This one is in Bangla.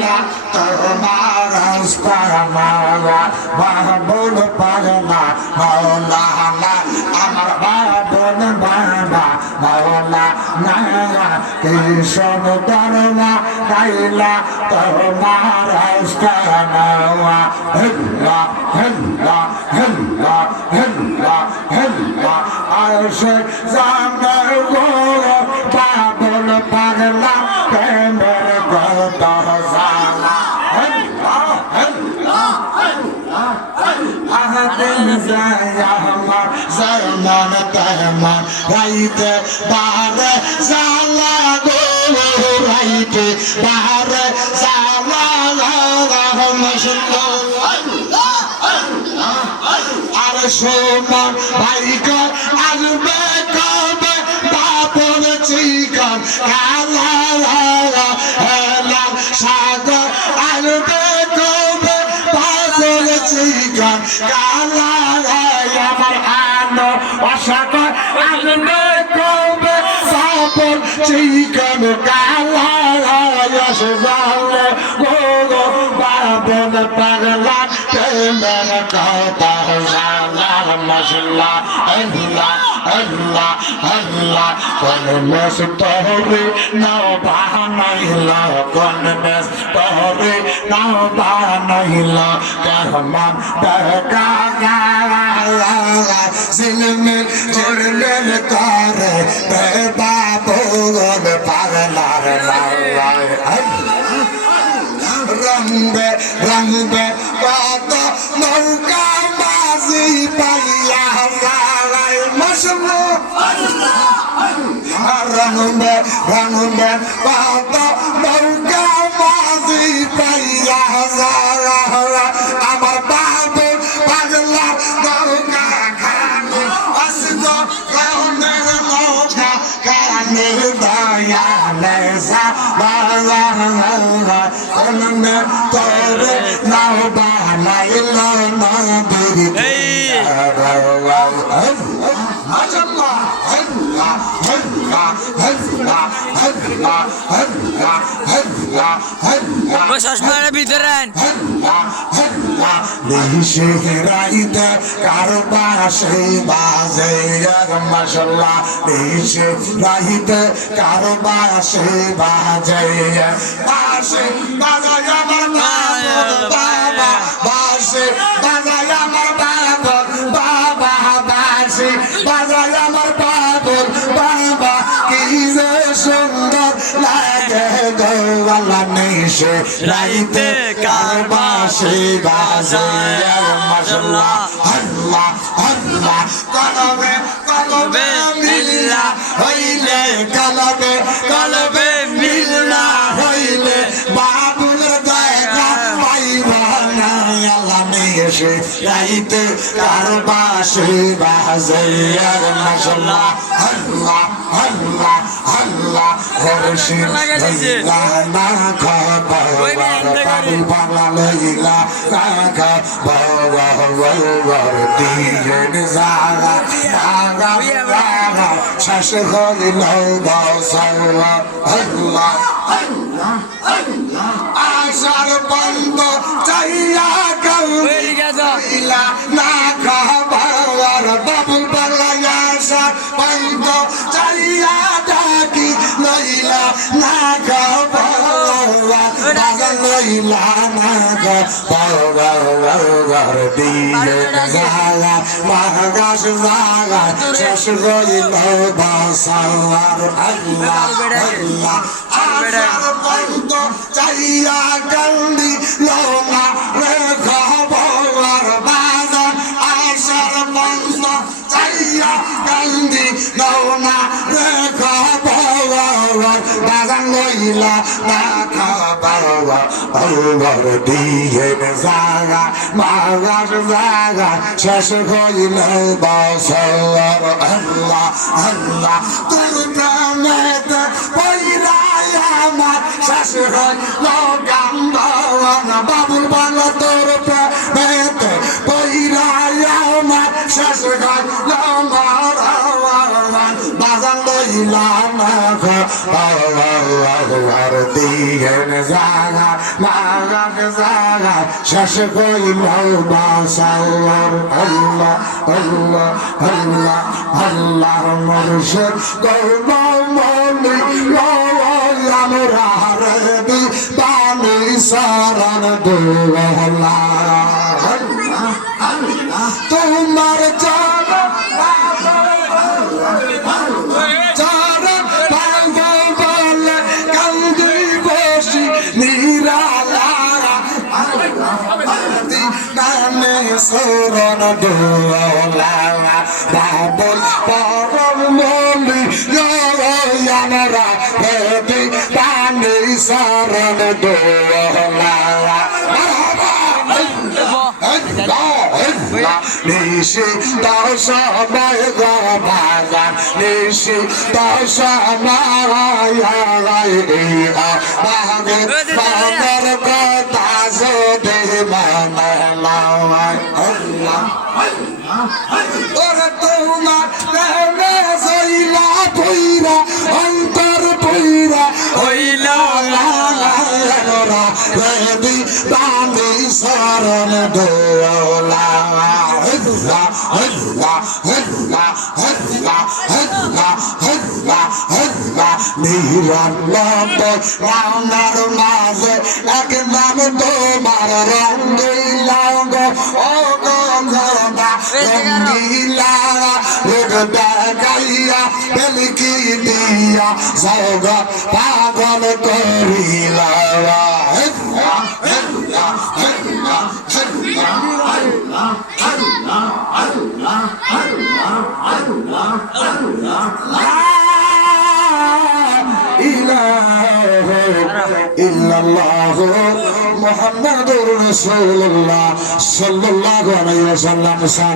লাইলা তোমার আস্তানা মাহবুব পাগলা মাওলানা আমার বাবন বাবা মাওলানা কৃষ্ণ দরবা লাইলা তোমার আস্তানা হেল্লা হেল্লা হেল্লা হেল্লা হেল্লা আশে জানার গো বাবন পাগলা প্রেমের কথা জানা হেল্লা হেল্লা হেল্লা আহাদিন যায় আমার জয়মান তেমন রাইতে বারে জালা গো রাইতে বারে জালা আর সোমন ভাইকে আসবে কবে বাপন চিকন কালা হেলা সাগর আসবে কবে বাপন চিকন কালা আমার আনো অসাগর আসবে কবে বাপন চিকন কালা আসবে গো বাপন পাগলা প্রেমের কথা জানার মশলা আল্লাহ আল্লাহ আল্লাহ কোন মেস তোরে নাও বানাইলা কোন মেস তোরে নাও বানাইলা রহমান দেখা জিলমিল জিলমিল করে বাবুল পাগলার রঙবে রঙবে কত নৌকা মাঝি পাইয়া যায় মশলা রঙবে রঙবে কত নৌকা মাঝি পাইয়া যায় আমার বাবু পাগলা নৌকা খানি আসত কানের নৌকা কানে দয়ালে সাবালে তোরে নাও বানাইলো নবীর মাশাআল্লাহ আল্লাহ আল্লাহ আল্লাহ আল্লাহ আল্লাহ আল্লাহ আল্লাহ চশমার ভিতরে রাইতে কারবাসে বাজে মাশাআল্লাহ নিশে রাইতে কারবাসে বাজে বাসে বাজায় আমার বাবা বাসে বাজায় আমার বাবা বাসে বাজায় আমার বাবা কি যে সুন্দর লাগে গো আল্লাহ নিশে রাইতে কারবাসে বাজে মাশাআল্লাহ আল্লাহ আল্লাহ কলবে কলবে মিল্লা হইলে কলবে কলবে মিল্লা হইলে বাবুল দেখা পাইব না আল্লাহ নিশে রাইতে কারবাসে বাজে মাশাআল্লাহ আল্লাহ আল্লাহ আল্লাহ হরশিদ লইলা না খবর বাবু বাংলা লইলা না খবর দিয়েন জাগা আগা আগা শেষ হইল বসল্লাহ আল্লাহ আল্লাহ আল্লাহ আশার বন্ধ চাইয়া লইলা না খবর বাবু বাংলা আশা বন্ধ চাইয়া ডাকি লইলা না খবর লইলা না খবর দিয়ে জাগা মহাগাস জাগা শেষ হইল বসল্লাহ আল্লাহ আল্লাহ আশার বন্ধ চাইয়া কান্দি লোনা রে খবর বাজার আশার বন্ধ চাইয়া কান্দি লোনা রে খবর বাজার লইলা না খবর দিয়ে জাগা মহাগাস জাগা শেষ হইল বসল্লাহ আল্লাহ আল্লাহ তোর প্রেমেতে পইরাই আমার শেষ হইল গান্ধন বাবুল বাংলা তোর প্রেমেতে পইরাই আমার শেষ হইল বাজার লইলা না খবর দিয়ে দিহেন জাগা মাগার জাগা শেষ কইল বাসার আল্লাহ আল্লাহ আল্লাহ আল্লাহ মুর্শিদ গৌরমনি আমরা রে বানি সারান দোলা তোমার জানা চরণ পাগল বলে কান্দি বসি নিরালা নামে শরণ দোলা বাবুল পরম মলি আমরা রে বানি সারান দোলা নিশি দশ সময় গান নিশি দশ মাগের কথা যদি মানলাম ওরে তোমার প্রেমে জইলা পইরা অন্তর পইরা হইলা রেদি বানি শরণ দোলা নিরন্নত রামের মাঝে এক নাম তোমার রঙ্গিলা ও গঙ্গা রঙ্গিলা গাইয়া বেলকি দিয়া জগৎ পাগল করিলা ইল্লাল্লাহু মুহাম্মাদুর রাসূলুল্লাহ সাল্লাল্লাহু আলাইহি ওয়াসাল্লাম।